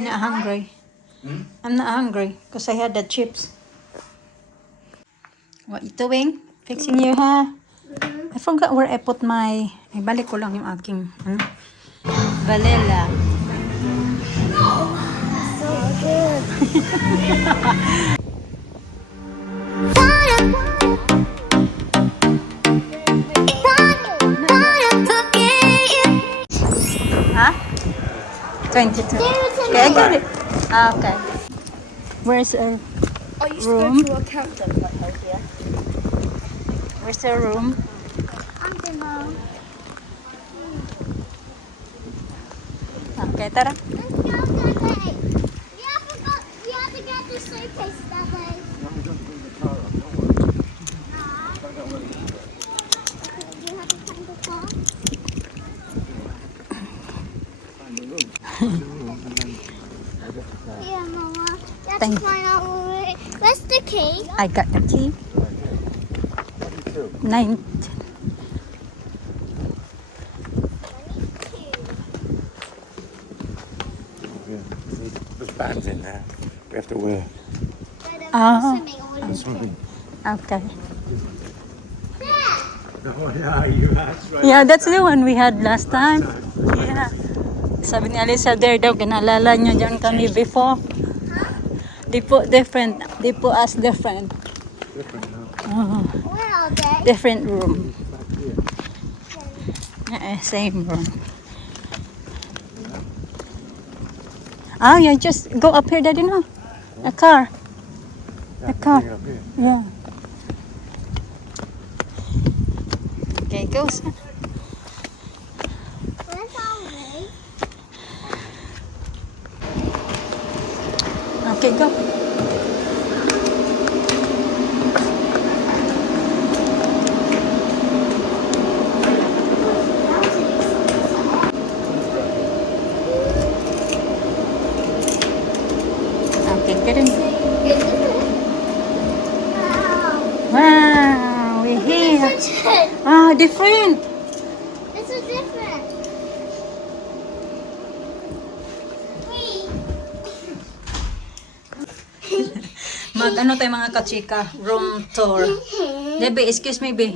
I'm not hungry. I'm not hungry because I had the chips. What you doing? Fixing your hair? I forgot where I put my... Ay, balik ko lang yung aking... Vanilla. So good. Huh? 22. Okay, I got it. Okay. Where's a room? To a countdown like here. Where's the room? I'm gonna. Okay, tara. Let's go that way. We have to get the suitcase that way. You have to find the car. Yeah, Mama. You have to find out where's the key. I got the key. 9. There's bands in there. We have to wear. Oh. Swimming. Okay. Oh yeah, you that's right. Yeah, that's the one we had last time. Yeah. Sabi ni Alisa there daw, kinalala niyo dyan kami before. They put different. They put us different. Different now. Oh, Where are they? different room. Back here. Same room. Oh, yeah, just go up here, Daddy, no? A car. Yeah, car. Up here. Yeah. Okay, go. Where's our way? Okay, go. Okay, get in. Wow. Wow, we're here. It's different. Ah, different. It's so different. Wait. Mag-ano tayo mga kachika, room tour. Debe, excuse me, be.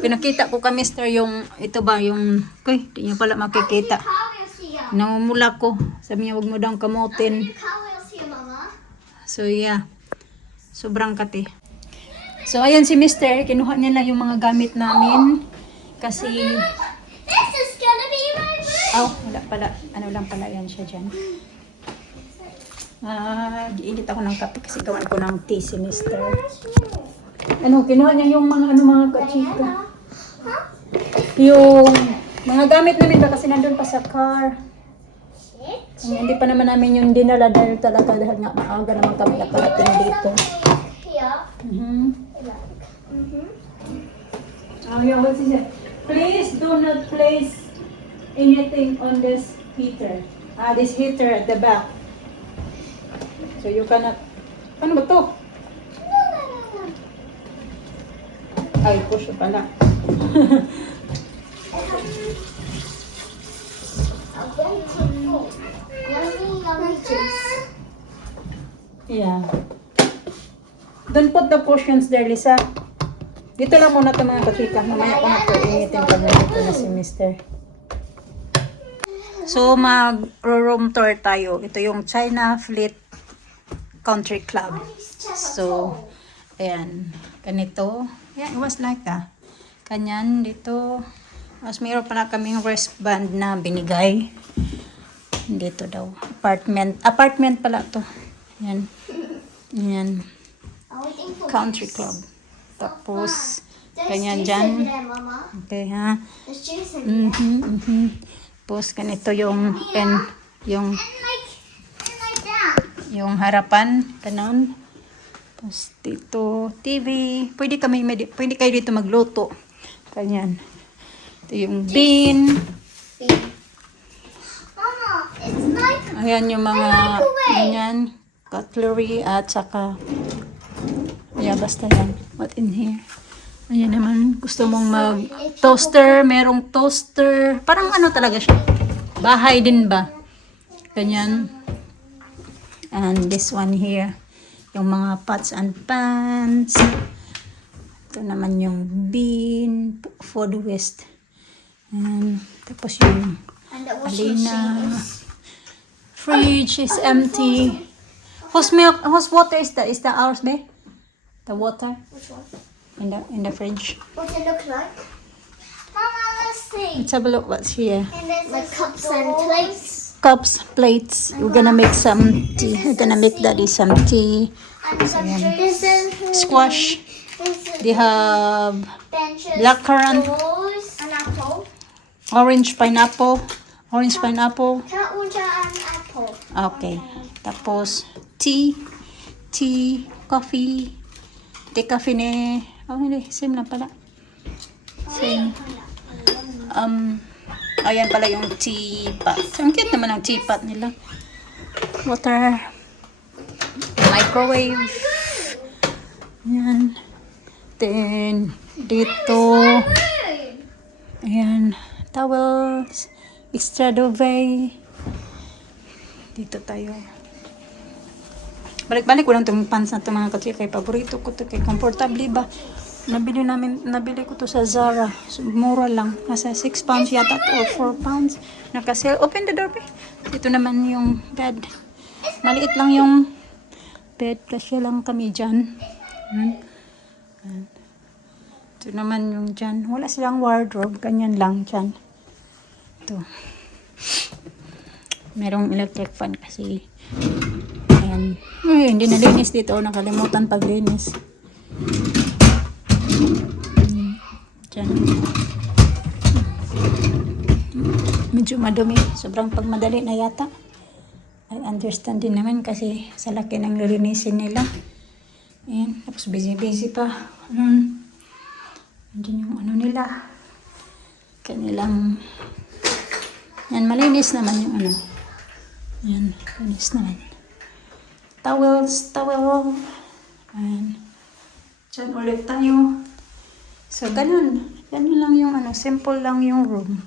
Pinakita ko ka, mister, yung, ito ba, yung, koy, di niyo pala makikita. Car wheels here. Namumula ko. Sabi niya, huwag mo daw kamutin. Car wheels here, Mama. So, yeah. Sobrang kati. So, ayan si mister. Kinuha niya lang yung mga gamit namin. Kasi, This is gonna be my room. oh, wala pala. Ano lang pala yan siya dyan. Giinit ako ng kape kasi gawan ko ng tea si mister. Ano, kinuha niya yung mga, mga kachika. Huh? Yung mga gamit namin ba kasi nandun pa sa car. Shit. Hindi pa naman namin yung dinala dahil talaga dahil nga maaga naman kami nakarating dito. Here. Mm-hmm. Mm-hmm. Oh, yeah, what is it? Please do not place anything on this heater. This heater at the back. So you cannot... Ano ba to? Ay, push pala. Yeah. Don't put the portions there, Lisa. Dito lang muna ito mga kachika. Mamaya ko na po initin pag nandito na si mister. So, mag-room tour tayo. Ito yung China Fleet Country Club. So, ayan. Ganito. Yeah, it was like that. Kanyan, dito. Mas mayroon pala kaming wristband na binigay. Dito daw. Apartment. Apartment pala to. Ayan. Ayan. Country Club. Tapos, kanyan dyan. Okay, ha? Tapos, ganito yung, yung harapan. Ganon. Tapos, dito, TV. Pwede kayo dito magluto. Kanyan. Ito yung bin. Ayan yung mga, ganyan, cutlery at saka, yeah, basta yan. What in here? Ayan naman, gusto mong mag-toaster, merong toaster. Parang ano talaga siya? Bahay din ba? Ganyan. And this one here, yung mga pots and pans. Ito naman yung bin, food waste. And tapos yung And the washing Alina. machine is. Fridge is empty. Whose milk, whose water is that? Is that ours, babe? The water Which one? in the fridge. What it look like? Mama, let's see. Let's have a look what's here. And there's like cups and plates. Cups, plates. We're gonna make some tea. We're gonna make daddy some tea. And some drinks. Squash. They have Benches. blackcurrant, Doors. An apple. orange pineapple. Orange pineapple. Can I order an apple? Okay. Tapos tea, coffee. Decafine. Oh, hindi. Same lang pala. Same. Ayan pala yung teapot. Ang cute naman ang teapot nila. Water. Microwave. Ayan. Then, dito. Ayan. Towels. Extra duvet. Dito tayo. Balik-balik ko lang itong pants na ito mga katsi. Kaya paborito ko ito. Kaya comfortable ba? Nabili ko to sa Zara. So, mura lang. Nasa 6 pounds yata or 4 pounds. Naka-sale. Open the door, pe. Ito naman yung bed. Maliit lang yung bed. Kasi lang kami dyan. Ito naman yung dyan. Wala silang wardrobe. Ganyan lang dyan. Ito. Merong electric fan kasi. Ayan. Uy, hindi nalinis dito. Nakalimutan paglinis. Diyan. Medyo madumi. Sobrang pagmadali na yata. I understand din naman kasi sa laki ng lilinisin nila. Ayan. Tapos busy pa. Andiyan yung ano nila. Kanilang. Yan. Malinis naman yung ano. Ayan. Malinis naman. Towel. Ayan. Diyan ulit tayo. So, ganun. Ganun lang yung ano. Simple lang yung room.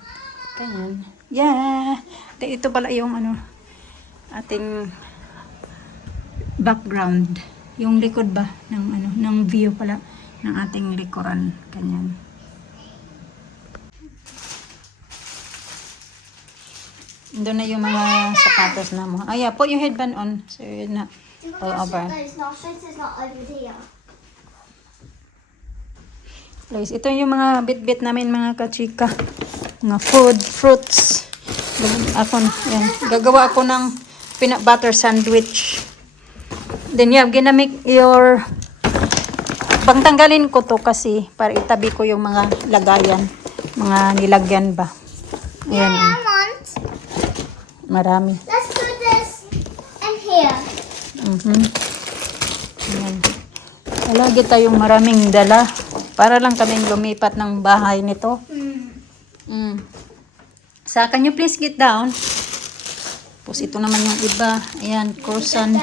Ganyan. Yeah. Ito pala yung ano. Ating background. Yung likod ba? Ng ano. Ng view pala. Ng ating likuran. Ganyan. Doon na yung mga sapatos na mo. Oh yeah. Put your headband on. So, yun na. All over. It's not over here. Guys, ito yung mga bit-bit namin mga kachika. Mga food, fruits. Yan. Gagawa ako ng peanut butter sandwich. Then yeah, gonna make your... Pangtanggalin ko to kasi para itabi ko yung mga lagayan. Mga nilagyan ba. Ayan. Marami. Let's put this in here. Ayan. Lagi tayong maraming dala. Para lang kaming lumipat ng bahay nito. So, can you please get down? Tapos ito naman yung iba. Ayan, croissant.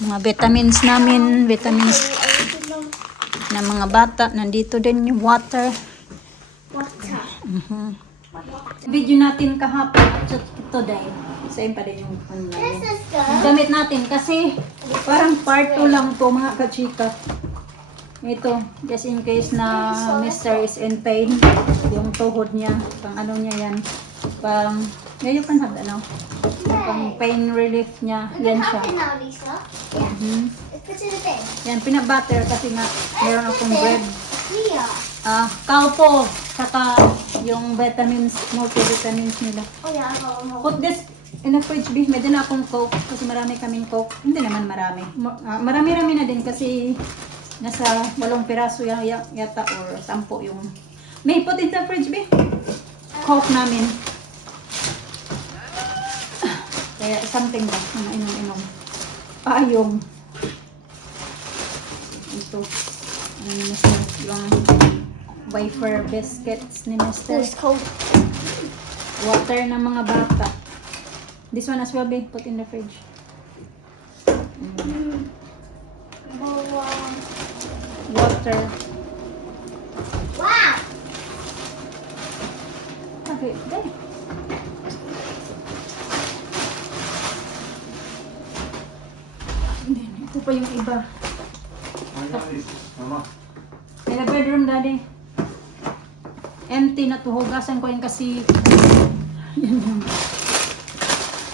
Mga vitamins namin. Vitamins ng mga bata. Nandito din yung water. Water. Video natin kahapon at today. Same pa din yung This is yung good. gamit natin kasi parang part 2 lang to mga kachika. Ito, just in case na Mr. is in pain, yung tuhod niya, pang ano niya yan, pang, you can have ano, pang pain relief niya, yan siya. Open now, Lisa. Yeah. Let's put it in the bin. Yan, pinabutter kasi nga, meron akong bread. Here. Kaupo, saka yung vitamins, multivitamins nila. Oh yeah, I'll Put this in the fridge, B. Medyo na akong Coke kasi marami kaming Coke. Hindi naman marami. Marami-rami na din kasi nasa 8 piraso yata or 10 yung... May put in the fridge, B. Coke namin. Kaya something ba? Mga inom-inom. Yung... Ito. Ano ni Mr. Yung wafer biscuits ni Mr. It's cold. Water ng mga bata. This one as well, babe. Put in the fridge. Water. Wow. Okay, there. Ito pa yung iba. Mama. May na bedroom, daddy. Empty na to. Hugasan ko yan kasi yan yung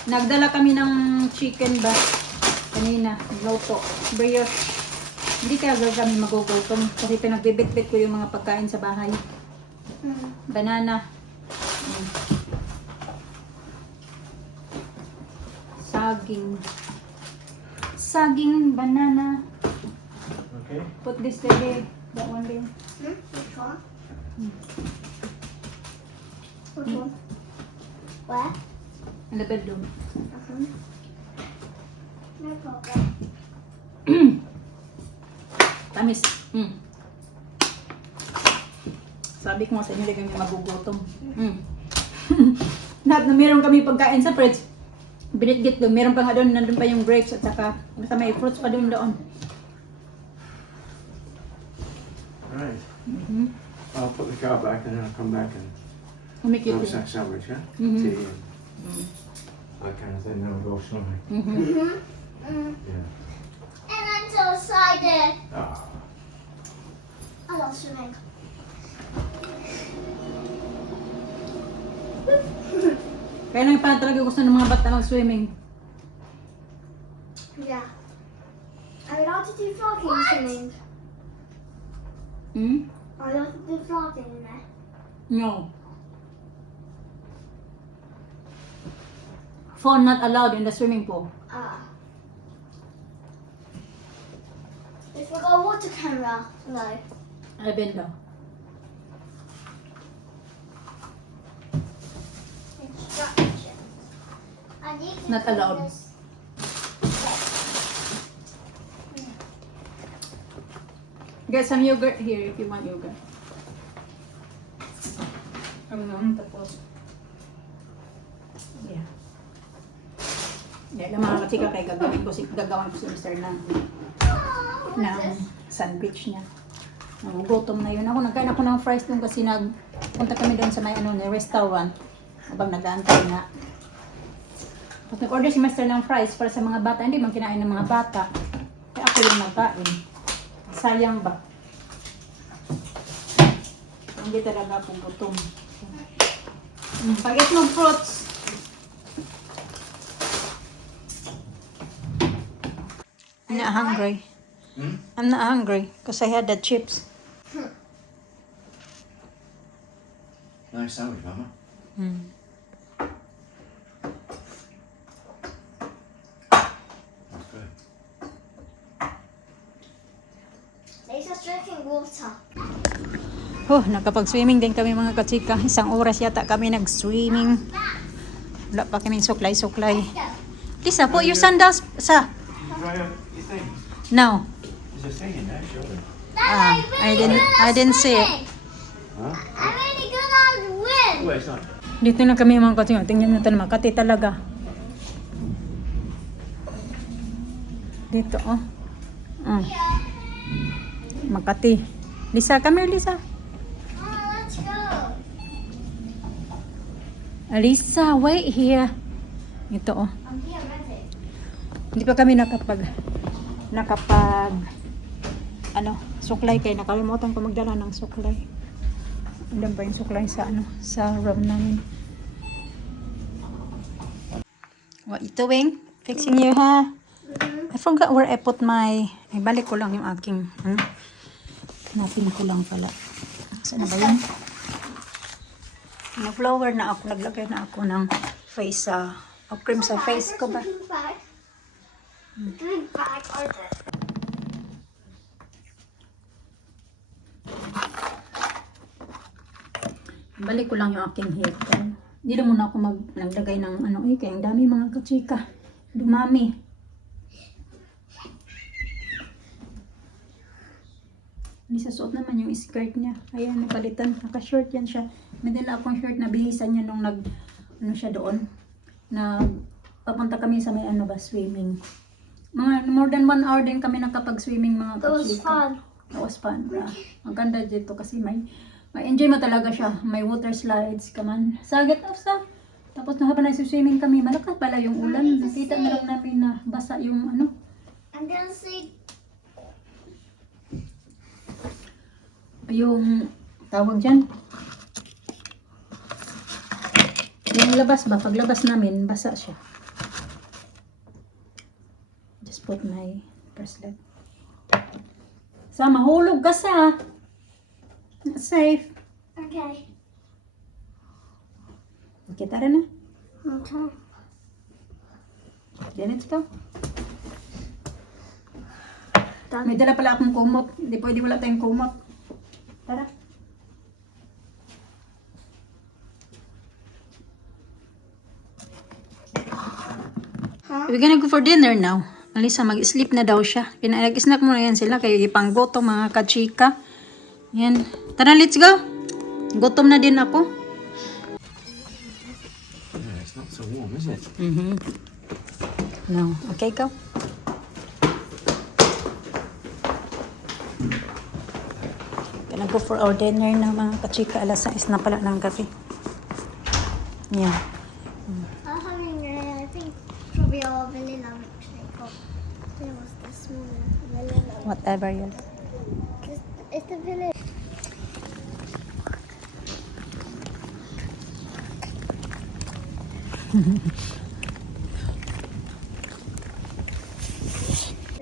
nagdala kami ng chicken ba kanina. Nagluto. Brioche. Hindi kaya kami magugutom kasi pinagbibit-bit ko yung mga pagkain sa bahay. Banana. Saging. Saging, banana. Okay. Put this there. That one there. Which one? Which one? Where? In the bedroom. No problem. Tamis. Sabi ko nga sa inyo, hindi kami magugutom. Lahat na meron kami pagkain sa fridge. Binitgit ko. Meron pa nga doon. Nandun pa yung grapes at saka basta may fruits pa doon. Alright. I'll put the car back and then I'll come back and Make it. roast that sandwich, yeah? Mhm. Tea and that kind of thing, then we'll go swimming. Yeah. And I'm so excited. Ah. I love swimming. Kaya lang pa talaga gusto ng mga bata mag-swimming. Yeah. Are you allowed to do vlogging swimming? Hmm? Are you allowed to do vlogging in there? No. Phone not allowed in the swimming pool. If we got a water camera, no. I've been daw. Instructions. I need to Not clean allowed. this. Get some yogurt here if you want yogurt. Tapos. Yeah. Yan lang mga katsika kay gagawin ko si Mr. ng Oh, what's this? sandwich niya. Gutom na yun. Ako nagkain ako ng fries doon kasi punta kami doon sa may restaurant habang nag-aantay nga. Tapos nag-order si Mr. ng fries para sa mga bata. Hindi man kinain ng mga bata. Kaya ako yung nagkain. Sayang ba? Hindi talaga akong gutom. Pag-eat ng fruits. I'm not hungry. I'm not hungry because I had the chips. Nice sandwich, Mama. That's good. Lisa's drinking water. Nakapag-swimming din kami mga katsika. Isang oras yata kami nag-swimming. Wala pa kami suklay-suklay. Lisa, put your sandals sa. You dry up your thing. No. There's a thing in there, surely. Ah, I didn't see it. Huh? I'm really good at wind. Oh, it's not. Dito na kami mga katsika. Tingnan nyo ito na Makati talaga. Dito, oh. Makati. Lisa, come here, Lisa. Let's go. Lisa, wait here. Ito, oh. I'm here ready. Hindi pa kami suklay kay nakalimutan ko magdala ng suklay. Andan ba yung suklay sa sa room namin? What you doing? Fixing you, ha? I forgot where I put my... Ay, balik ko lang yung aking... Hanapin ko lang pala. Saan na ba yun? Nag-flower na ako. Naglagay na ako ng face cream sa face ko ba? Green bag. Green bag order. Balik ko lang yung aking hair pan. Hindi na muna ako naglagay ng kaya ang dami mga kachika. Dumami. Lisa, suot naman yung skirt niya. Ayan, napalitan. Naka-short yan siya. May dala akong shirt na bihisan niya nung siya doon. Papunta kami sa may swimming. Mga more than 1 hour din kami nakapag-swimming mga That was kachika. fun. That was fun. Ang ganda dito kasi may-enjoy mo talaga siya. May water slides ka man. Sagit of sa. Tapos habang nag-swimming kami, malakas pala yung ulan. Nakita na lang namin na basa yung I'm gonna see. Yung tawag dyan. Yung labas ba? Paglabas namin, basa siya. Just put my bracelet. Sa mahulog ka sa. Not safe. Okay. Okay, tara na. Okay. Then let's go. May dala pala akong kumot. Hindi pwede wala tayong kumot. Tara. Huh? We're gonna go for dinner now. Alisa, mag-sleep na daw siya. Pinag-snack muna yan sila. Kayo ipanggoto mga kachika. Yan. Tara, let's go. Gutom na din ako. Yeah, it's not so warm, is it? No. Okay, go. Gonna go for our dinner na mga kachika. Alas 6 na pala ng gabi. Yeah. I'm having I think probably all vanilla milkshake. Oh, there was this one vanilla. Whatever you like. It's the vanilla.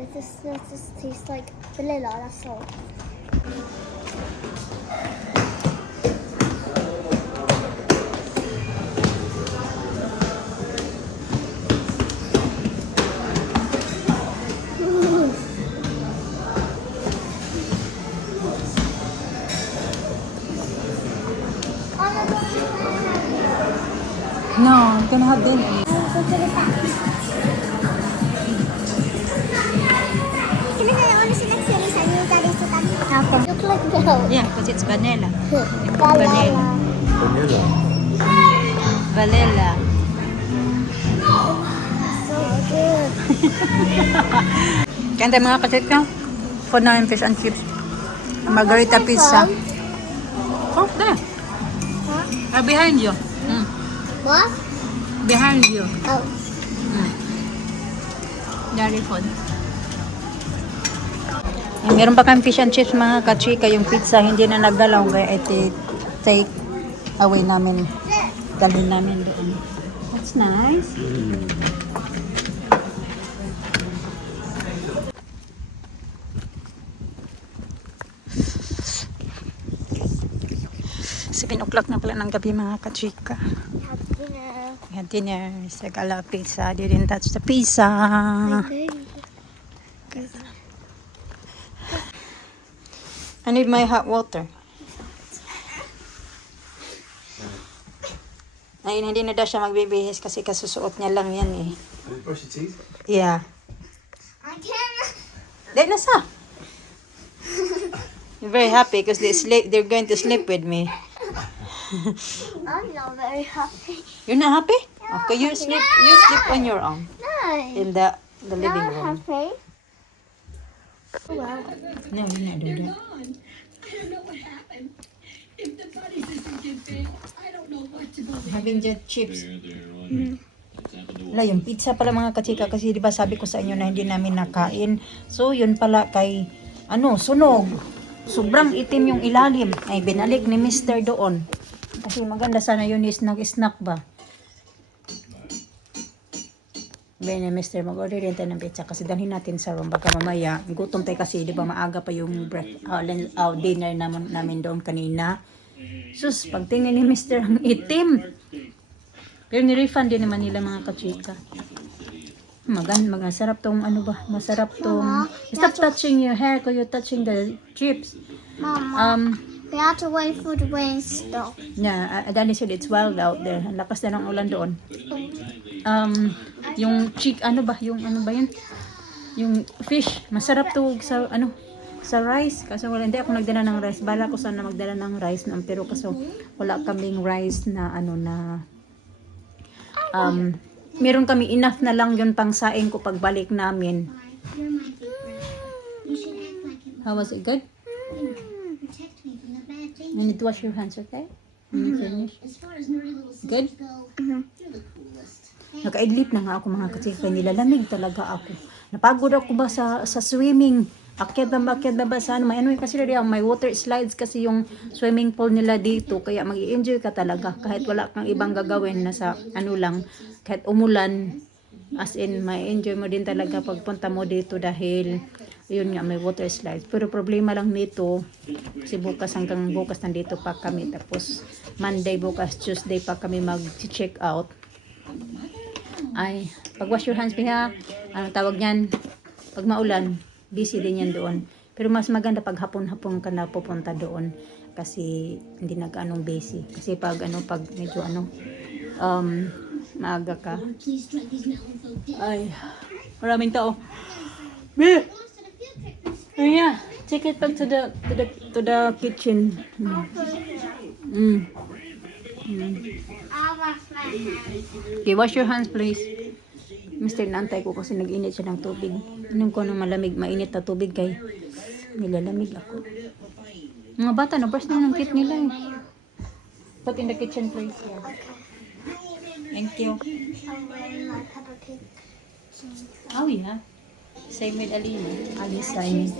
It just tastes like vanilla, that's all. No, I'm gonna have dinner. Look like milk. Yeah, because it's vanilla. Vanilla. Vanilla. Vanilla. So good. Kaya mga kachika, food namin fish and chips. Margarita Where's my pizza. phone? Oh, there. Huh? Behind you. What? Behind you. Oh. Dari food. Meron pa kami fish and chips mga kachika. Yung pizza hindi na naggalaw. Kaya take away namin. Dalhin namin doon. That's nice. Seven o'clock na pala ng gabi mga kachika. Have dinner. We had dinner. Mr. Gala pizza. Didn't touch the pizza. I need my hot water. Ayun, hindi na daw siya magbibihis kasi kasusuot niya lang yan eh. Have you brushed your teeth? Yeah. I can't. Dahil na sa. You're very happy because they're going to sleep with me. I'm not very happy. You're not happy? Okay, you sleep on your own No. in the living Not room. happy. Oh, well. No, you're not doing that. Having just chips. Wala, yung pizza pala mga kachika kasi di ba sabi ko sa inyo na hindi namin nakain. So yun pala kay sunog. Sobrang itim yung ilalim. Ay binalik ni Mr. doon. Kasi maganda sana yun snack ba. Bene Mr. mag-order rin tayo ng pizza kasi dalhin natin sa room baka mamaya. Gutom tayo kasi di ba maaga pa yung dinner namin doon kanina. Sus, pagtingin ni Mr. ang itim. Pero ni-refund din naman nila mga kachika. Masarap tong masarap tong. Stop touching your hair because you're touching the chips. Mama, we have to wait for the rain to stop. Yeah, Danny said it's wild out there. Ang lakas na ng ulan doon. Yung yun? Yung fish, masarap to sa rice. Kasi hindi ako nagdala ng rice. Bala ko sana magdala ng rice pero kasi wala kaming rice na meron kami enough na lang yun pang saing ko pagbalik namin. How was it? Good? You need to wash your hands, okay? When you finish. Good? Nakaidlip na nga ako mga kachika, nilalamig talaga ako. Napagod ako ba sa swimming? Akyat na ba sa ano? May ano kasi rin, may water slides kasi yung swimming pool nila dito. Kaya mag-i-enjoy ka talaga kahit wala kang ibang gagawin na sa ano lang. Kahit umulan, as in, may enjoy mo din talaga pagpunta mo dito dahil yun nga, may water slides. Pero problema lang nito, kasi bukas hanggang bukas nandito pa kami. Tapos Monday, bukas, Tuesday pa kami mag-check out. Ay, pag wash your hands piha, ano tawag niyan? Pag maulan, busy din yan doon. Pero mas maganda pag hapon-hapon ka na pupunta doon kasi hindi nag-anong busy. Kasi pag medyo maaga ka. Ay, maraming tao. Be! Oh yeah, take it back to the kitchen. I'll wash my hands. Okay, wash your hands please. Mister, naantay ko kasi nag-init siya ng tubig. Inom ko ng malamig, mainit na tubig kay nilalamig ako. Mga bata, na-brush na ng teeth nila eh. Put in the kitchen please. Thank you. I'm wearing my Peppa Pig jeans. Oh yeah. Same with Alina. Alisa, I mean.